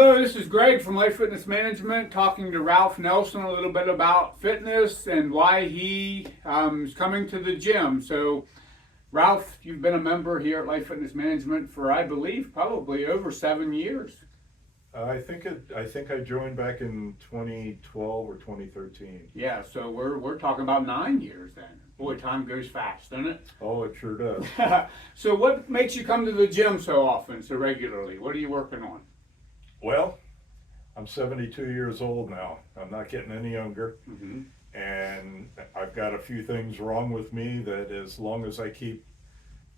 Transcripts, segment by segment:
Hello, this is Greg from Life Fitness Management talking to Ralph Nelson a little bit about fitness and why he is coming to the gym. So, Ralph, you've been a member here at Life Fitness Management for, I believe, probably over 7 years. I think I joined back in 2012 or 2013. Yeah, so we're talking about 9 years then. Boy, time goes fast, doesn't it? Oh, it sure does. So, what makes you come to the gym so often, so regularly? What are you working on? Well, I'm 72 years old now. I'm not getting any younger. Mm-hmm. And I've got a few things wrong with me that as long as I keep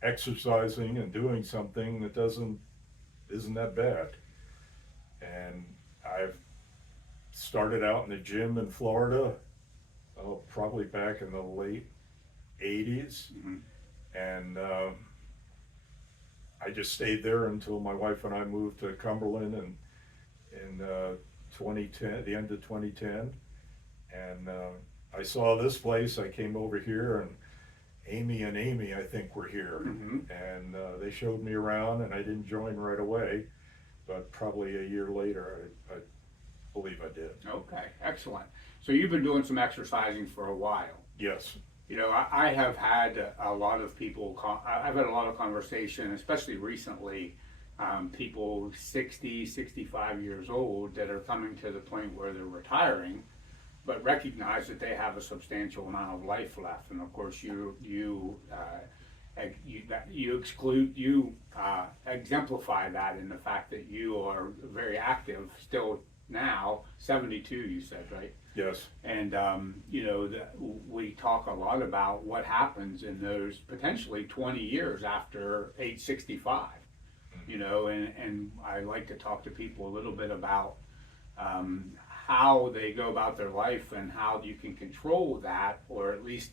exercising and doing something that isn't that bad. And I've started out in the gym in Florida, probably back in the late 80s. Mm-hmm. And I just stayed there until my wife and I moved to Cumberland in 2010, the end of 2010. And I saw this place. I came over here, and Amy, I think, were here. Mm-hmm. And they showed me around, and I didn't join right away, but probably a year later, I believe I did. Okay, excellent. So you've been doing some exercising for a while. Yes. You know, I have had a lot of people, I've had a lot of conversation, especially recently, people 60, 65 years old that are coming to the point where they're retiring, but recognize that they have a substantial amount of life left. And of course, you exemplify that in the fact that you are very active still now, 72 you said, right? Yes. And you know, we talk a lot about what happens in those potentially 20 years after age 65. You know, and I like to talk to people a little bit about how they go about their life and how you can control that, or at least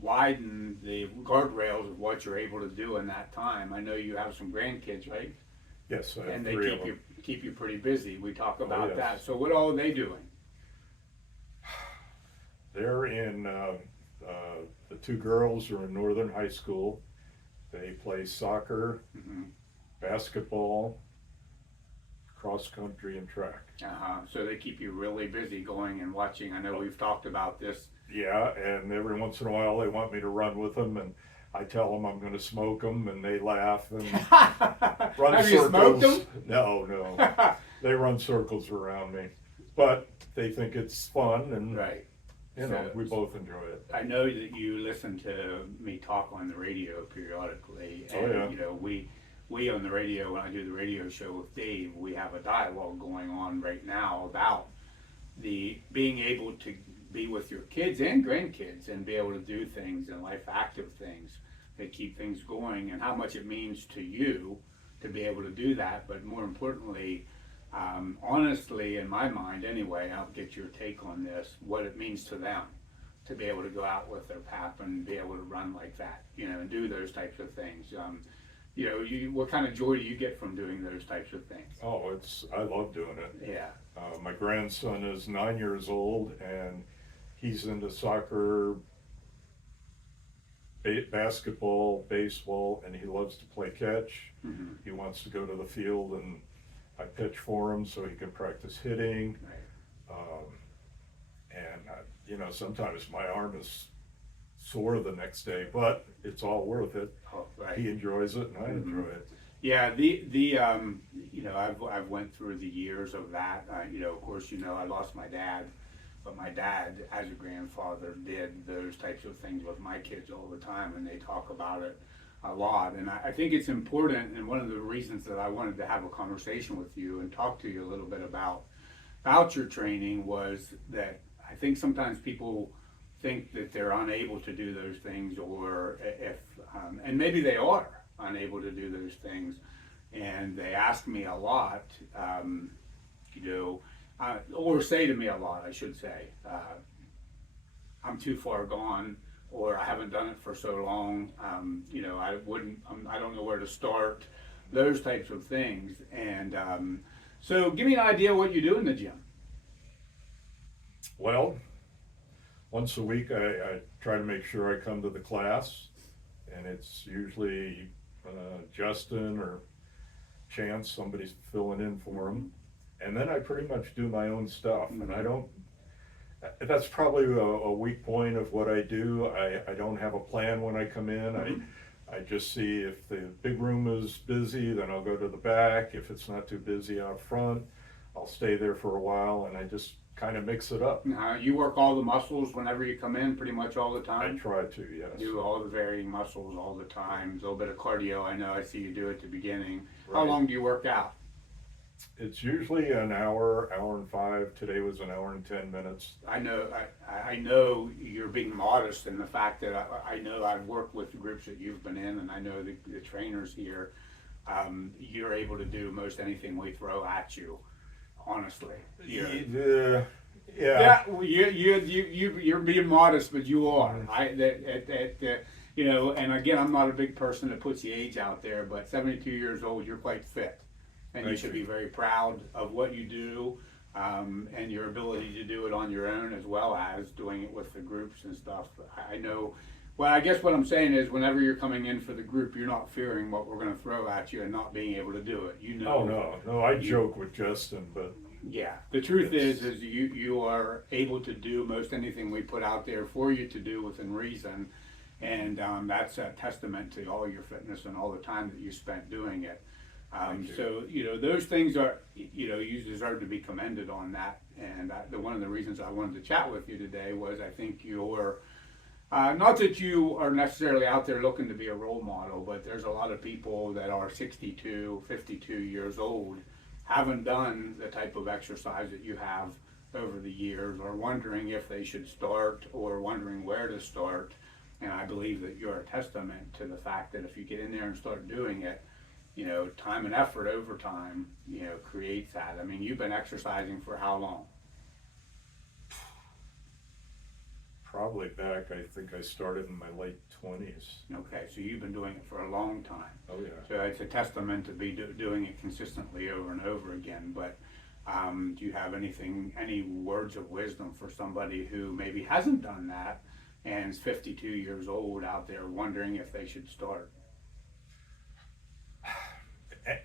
widen the guardrails of what you're able to do in that time. I know you have some grandkids, right? Yes, I have And they three of them. keep you pretty busy. We talk about yes. that. So what all are they doing? They're in, the two girls are in Northern High School. They play soccer, Mm-hmm. basketball, cross country, and track. So they keep you really busy going and watching. I know we've talked about this. Yeah, and every once in a while they want me to run with them, and I tell them I'm going to smoke them, and they laugh and run Have circles. you smoked them? No. They run circles around me, but they think it's fun, and Right. you know, we both enjoy it. I know that you listen to me talk on the radio periodically, and Oh, yeah. you know, we on the radio, when I do the radio show with Dave, we have a dialogue going on right now about the being able to be with your kids and grandkids and be able to do things and life active things that keep things going, and how much it means to you to be able to do that. But more importantly, honestly, in my mind anyway, I'll get your take on this, what it means to them to be able to go out with their pap and be able to run like that, you know, and do those types of things. You know, what kind of joy do you get from doing those types of things? Oh, I love doing it. Yeah. My grandson is 9 years old, and he's into soccer, basketball, baseball, and he loves to play catch. Mm-hmm. He wants to go to the field, and I pitch for him so he can practice hitting. Right. And you know, sometimes my arm is sore the next day, but it's all worth it. Oh, right. He enjoys it, and I Mm-hmm. enjoy it. Yeah, you know, I've went through the years of that. You know, of course, you know, I lost my dad, but my dad, as a grandfather, did those types of things with my kids all the time, and they talk about it a lot. And I think it's important, and one of the reasons that I wanted to have a conversation with you and talk to you a little bit about your training was that I think sometimes people think that they're unable to do those things, or if, and maybe they are unable to do those things, and they ask me a lot, you know, or say to me a lot, I should say, I'm too far gone, or I haven't done it for so long, you know, I don't know where to start, those types of things. And so give me an idea what you do in the gym. Well, once a week I try to make sure I come to the class, and it's usually Justin or Chance, somebody's filling in for him. and then I pretty much do my own stuff, and I Mhm. don't, that's probably a weak point of what I do. I don't have a plan when I come in. Mhm. I just see if the big room is busy, then I'll go to the back. If it's not too busy out front, I'll stay there for a while, and I just kind of mix it up. You work all the muscles whenever you come in, pretty much all the I time? try to, yes. Do all the varying muscles all the time, a little bit of cardio, I know I see you do at the beginning. How Right. long do you work out? It's usually an hour, hour and five. Today was an hour and 10 minutes. I know you're being modest in the fact that I know I've worked with the groups that you've been in, and I know the trainers here. You're able to do most anything we throw at you, honestly. Yeah, yeah. Yeah, well, you're being modest, but you are. Mhm. You know, and again, I'm not a big person that puts the age out there, but 72 years old, you're quite fit, and you Thank should you. be very proud of what you do, and your ability to do it on your own as well as doing it with the groups and stuff. I know. Well, I guess what I'm saying is, whenever you're coming in for the group, you're not fearing what we're going to throw at you and not being able to do it. You know. Oh, no, I joke with Justin, but Yeah, the truth It's- is you are able to do most anything we put out there for you to do within reason, and that's a testament to all your fitness and all the time that you spent doing it. Thank you. So those things are you deserve to be commended on that, and one of the reasons I wanted to chat with you today was I think you're. Not that you are necessarily out there looking to be a role model, but there's a lot of people that are 62, 52 years old, haven't done the type of exercise that you have over the years, or wondering if they should start, or wondering where to start. And I believe that you're a testament to the fact that if you get in there and start doing it, time and effort over time, creates that. I mean, you've been exercising for how long? probably back, I think I started in my late 20s. Okay, so you've been doing it for a long time. Oh, yeah. So it's a testament to be doing it consistently over and over again. But do you have any words of wisdom for somebody who maybe hasn't done that and is 52 years old out there wondering if they should start?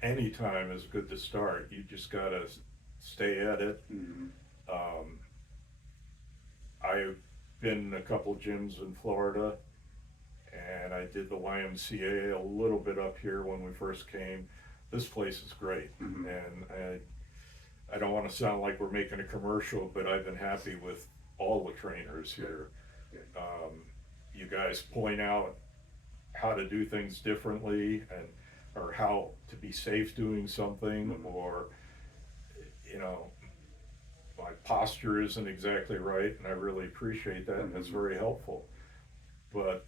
Any time is good to start. You just gotta stay at it. Mm-hmm. I've been in a couple gyms in Florida, and I did the YMCA a little bit up here when we first came. This place is great, Mm-hmm. and I don't want to sound like we're making a commercial, but I've been happy with all the trainers here. Good. You guys point out how to do things differently, or how to be safe doing something, Mhm. or my posture isn't exactly right, and I really appreciate that, and it's Mhm. very helpful. But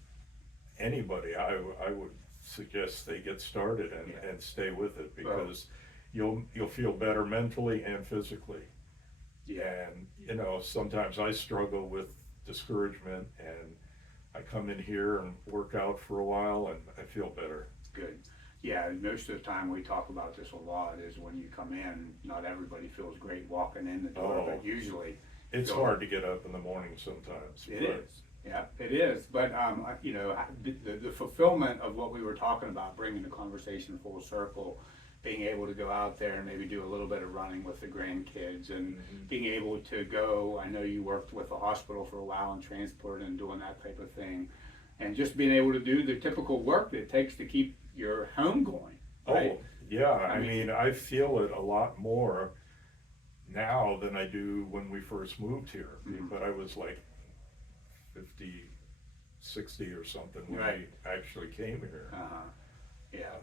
anybody, I would suggest they get started and, Yeah. and stay with it, because you'll feel better mentally and physically. Yeah. And sometimes I struggle with discouragement, and I come in here and work out for a while, and I feel better. Good. Yeah, most of the time we talk about this a lot is when you come in, not everybody feels great walking in the door, Oh. but usually It's So- hard to get up in the morning sometimes. it but is. Yeah, it is. But the fulfillment of what we were talking about, bringing the conversation full circle, being able to go out there and maybe do a little bit of running with the grandkids, and Mhm. being able to go. I know you worked with the hospital for a while in transport and doing that type of thing, and just being able to do the typical work that it takes to keep your home going. Right? Oh, yeah, I I mean- mean, I feel it a lot more now than I do when we first moved here. Mhm. But I was like 50, 60 or something when Right. I actually came here. Yeah.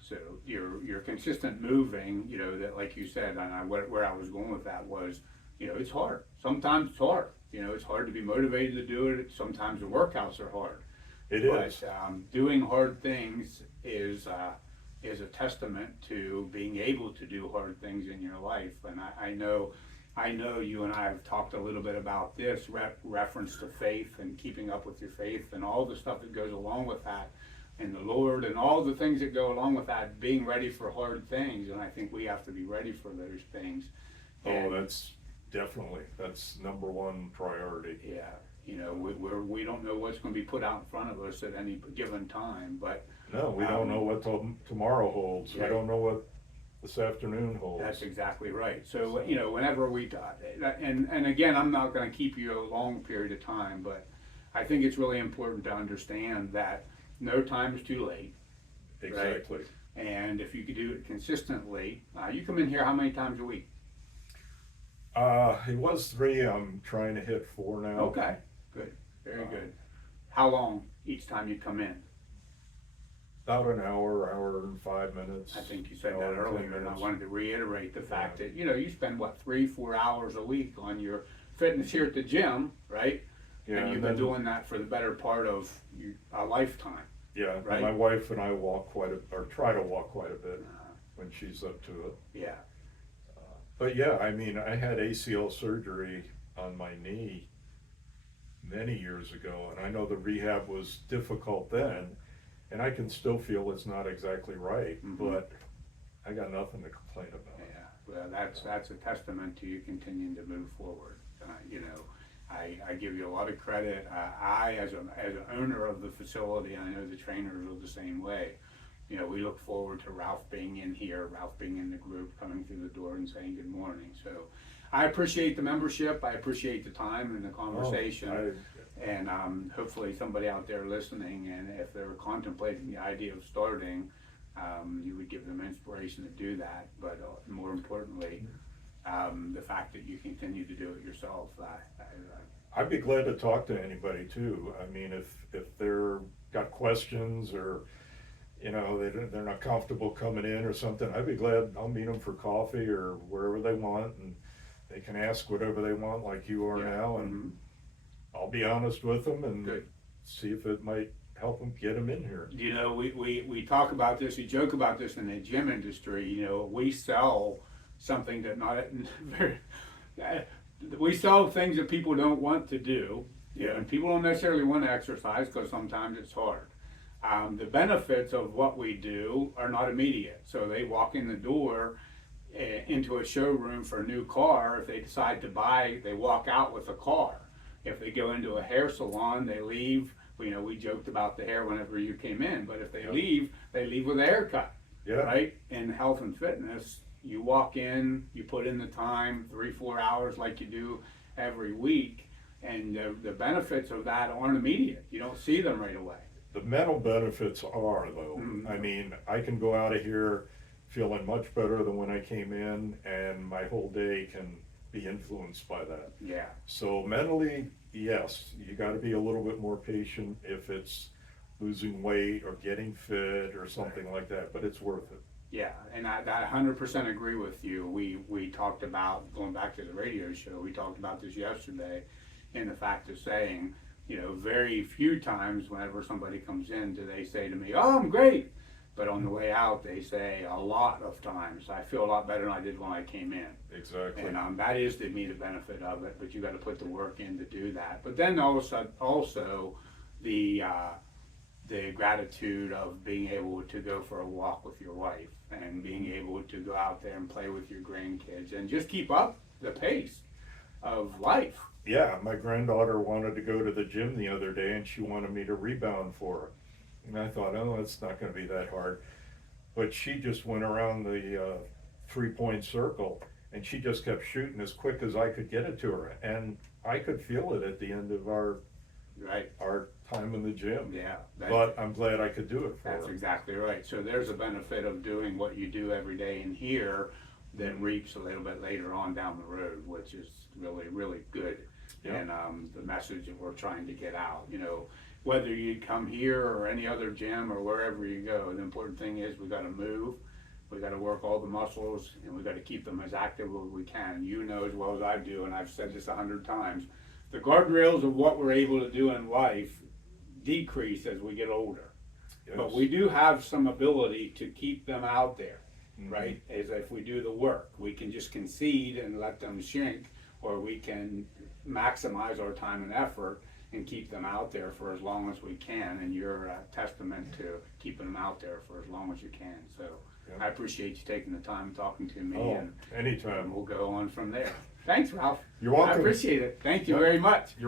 So your consistent moving, that like you said, and where I was going with that was, it's hard. Sometimes it's hard. It's hard to be motivated to do it. Sometimes the workouts are hard. It is. But doing hard things is a testament to being able to do hard things in your life. And I know you and I have talked a little bit about this reference to faith and keeping up with your faith and all the stuff that goes along with that, and the Lord and all the things that go along with that, being ready for hard things. And I think we have to be ready for those things. And, that's number one priority. yeah. We don't know what's going to be put out in front of us at any given time, but No, we don't know what tomorrow holds. We Right. don't know what this afternoon holds. That's exactly right. So, you know, whenever and again, I'm not gonna keep you a long period of time, but I think it's really important to understand that no time is too late. Exactly. And if you could do it consistently, you come in here how many times a week? It was 3, I'm trying to hit 4 now. Okay, good, very good. How long each time you come in? About an hour, hour and 5 minutes. I think you said hour that and 10 earlier, and I minutes. wanted to reiterate the fact that, you know, you spend what, 3-4 hours a week on your fitness here at the gym, right? Yeah, And you've been doing that for the better part of a lifetime. Yeah, right? my wife and I walk or try to walk quite a bit when she's up to it. Yeah, But yeah, I mean, I had ACL surgery on my knee many years ago, and I know the rehab was difficult then, and I can still feel it's not exactly right, Mhm. but I got nothing to complain about. yeah. Well, that's a testament to you continuing to move forward. You know, I give you a lot of credit. As an owner of the facility, I know the trainers are the same way. You know, we look forward to Ralph being in here, Ralph being in the group, coming through the door and saying good morning. So I appreciate the membership. I appreciate the time and the conversation. And hopefully somebody out there listening, and if they're contemplating the idea of starting, you would give them inspiration to do that. But more importantly, the fact that you continue to do it yourself. I'd be glad to talk to anybody too. I mean, if they're got questions or, you know, they're not comfortable coming in or something, I'd be glad. I'll meet them for coffee or wherever they want, and they can ask whatever they want like you are now, and I'll be honest with them and Good. see if it might help them get them in here. You know, we talk about this, we joke about this in the gym industry. You know, we sell something that we sell things that people don't want to do. You know, and people don't necessarily want to exercise because sometimes it's hard. The benefits of what we do are not immediate. So they walk in the door into a showroom for a new car. If they decide to buy, they walk out with a car. If they go into a hair salon, they leave. You know, we joked about the hair whenever you came in, but if they leave with a haircut. Yeah. Right? In health and fitness, you walk in, you put in the time, 3-4 hours like you do every week, and the benefits of that aren't immediate. You don't see them right away. The mental benefits are, though. Mhm. I mean, I can go out of here feeling much better than when I came in, and my whole day can be influenced by that. Yeah. So mentally, yes, you got to be a little bit more patient if it's losing weight or getting fit or something like that, but it's worth it. Yeah, and I 100% agree with you. We talked about, going back to the radio show, we talked about this yesterday, in the fact of saying, you know, very few times whenever somebody comes in do they say to me, oh, I'm great. But on the way out, they say a lot of times, I feel a lot better than I did when I came in. Exactly. And that is the immediate benefit of it, but you got to put the work in to do that. But then also the gratitude of being able to go for a walk with your wife and being able to go out there and play with your grandkids and just keep up the pace of life. Yeah, my granddaughter wanted to go to the gym the other day, and she wanted me to rebound for her. And I thought, oh, it's not going to be that hard. But she just went around the 3-point circle, and she just kept shooting as quick as I could get it to her. And I could feel it at the end of our time in the gym. Yeah. But I'm glad I could do it for That's her. exactly right. So there's a benefit of doing what you do every day in here that reaps a little bit later on down the road, which is really, really good. Yeah. And the message that we're trying to get out, you know, whether you come here or any other gym or wherever you go, the important thing is we got to move, we got to work all the muscles, and we got to keep them as active as we can. You know as well as I do, and I've said this 100 times, the guardrails of what we're able to do in life decrease as we get older. Yes. But we do have some ability to keep them out there, Mhm. right? As if we do the work, we can just concede and let them shrink, or we can maximize our time and effort and keep them out there for as long as we can. And you're a testament to keeping them out there for as long as you can. So Yeah. I appreciate you taking the time talking to me, Oh, and anytime. we'll go on from there. Thanks, Ralph. You're welcome. I appreciate it. Thank you very much.